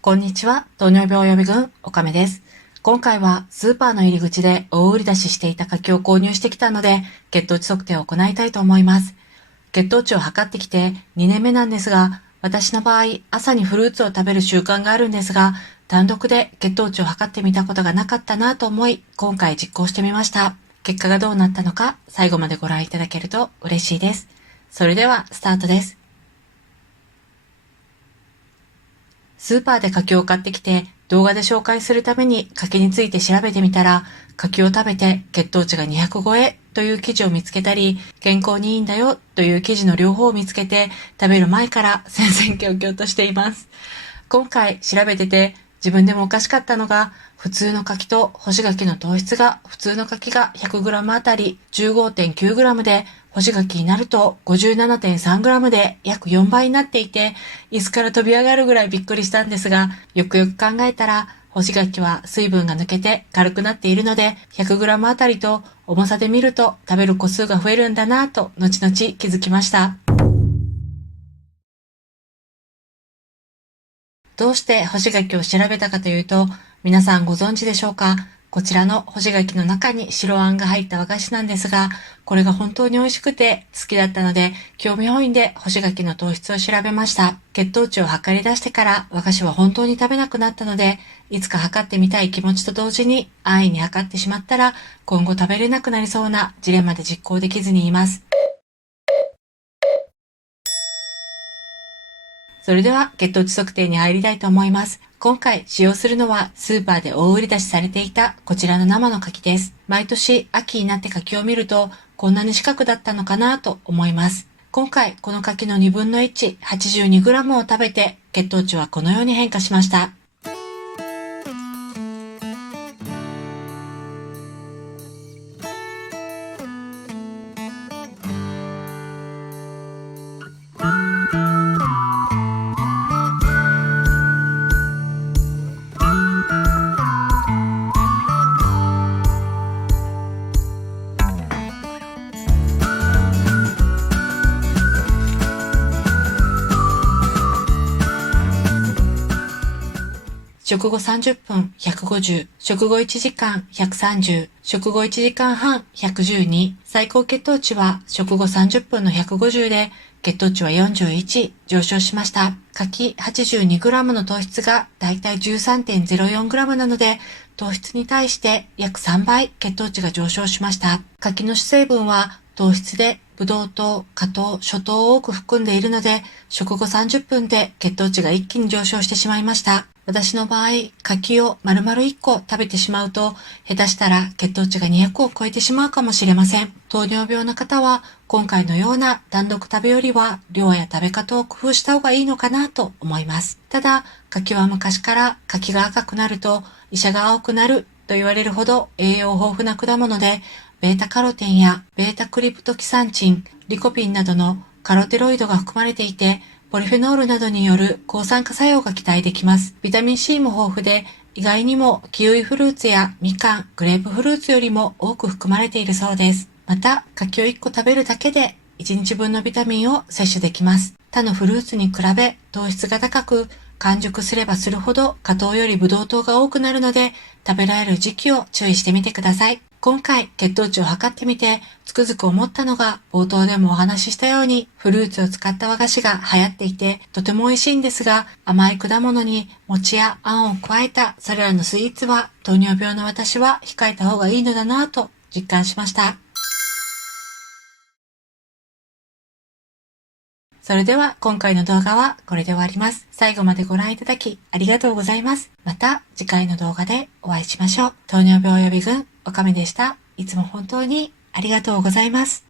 こんにちは。糖尿病予備軍、おかめです。今回はスーパーの入り口で大売り出ししていた柿を購入してきたので、血糖値測定を行いたいと思います。血糖値を測ってきて2年目なんですが、私の場合、朝にフルーツを食べる習慣があるんですが、単独で血糖値を測ってみたことがなかったなと思い、今回実行してみました。結果がどうなったのか、最後までご覧いただけると嬉しいです。それでは、スタートです。スーパーで柿を買ってきて動画で紹介するために柿について調べてみたら、柿を食べて血糖値が200超えという記事を見つけたり、健康にいいんだよという記事の両方を見つけて、食べる前から戦々恐々としています。今回調べてて自分でもおかしかったのが、普通の柿と干し柿の糖質が、普通の柿が 100g あたり 15.9g で、干し柿になると 57.3g で約4倍になっていて、椅子から飛び上がるぐらいびっくりしたんですが、よくよく考えたら、干し柿は水分が抜けて軽くなっているので、100g あたりと重さで見ると食べる個数が増えるんだなぁと、後々気づきました。どうして干し柿を調べたかというと、皆さんご存知でしょうか？こちらの干し柿の中に白あんが入った和菓子なんですが、これが本当に美味しくて好きだったので、興味本位で干し柿の糖質を調べました。血糖値を測り出してから和菓子は本当に食べなくなったので、いつか測ってみたい気持ちと同時に安易に測ってしまったら、今後食べれなくなりそうなジレンマで実行できずにいます。それでは血糖値測定に入りたいと思います。今回使用するのはスーパーで大売り出しされていたこちらの生の柿です。毎年秋になって柿を見るとこんなに四角だったのかなと思います。今回この柿の2分の1、82g を食べて血糖値はこのように変化しました。食後30分150、食後1時間130、食後1時間半112、最高血糖値は食後30分の150で、血糖値は41上昇しました。柿 82g の糖質がだいたい 13.04g なので、糖質に対して約3倍血糖値が上昇しました。柿の主成分は糖質でブドウ糖、果糖、諸糖を多く含んでいるので、食後30分で血糖値が一気に上昇してしまいました。私の場合、柿を丸々1個食べてしまうと、下手したら血糖値が200を超えてしまうかもしれません。糖尿病の方は、今回のような単独食べよりは、量や食べ方を工夫した方がいいのかなと思います。ただ、柿は昔から柿が赤くなると、医者が青くなると言われるほど栄養豊富な果物で、ベータカロテンやベータクリプトキサンチン、リコピンなどのカロテロイドが含まれていて、ポリフェノールなどによる抗酸化作用が期待できます。ビタミン C も豊富で、意外にもキウイフルーツやみかん、グレープフルーツよりも多く含まれているそうです。また、柿を1個食べるだけで1日分のビタミンを摂取できます。他のフルーツに比べ糖質が高く、完熟すればするほど果糖よりブドウ糖が多くなるので、食べられる時期を注意してみてください。今回血糖値を測ってみてつくづく思ったのが、冒頭でもお話ししたようにフルーツを使った和菓子が流行っていてとても美味しいんですが、甘い果物に餅やあんを加えたそれらのスイーツは糖尿病の私は控えた方がいいのだなぁと実感しました。それでは今回の動画はこれで終わります。最後までご覧いただきありがとうございます。また次回の動画でお会いしましょう。糖尿病予備軍おかめでした。いつも本当にありがとうございます。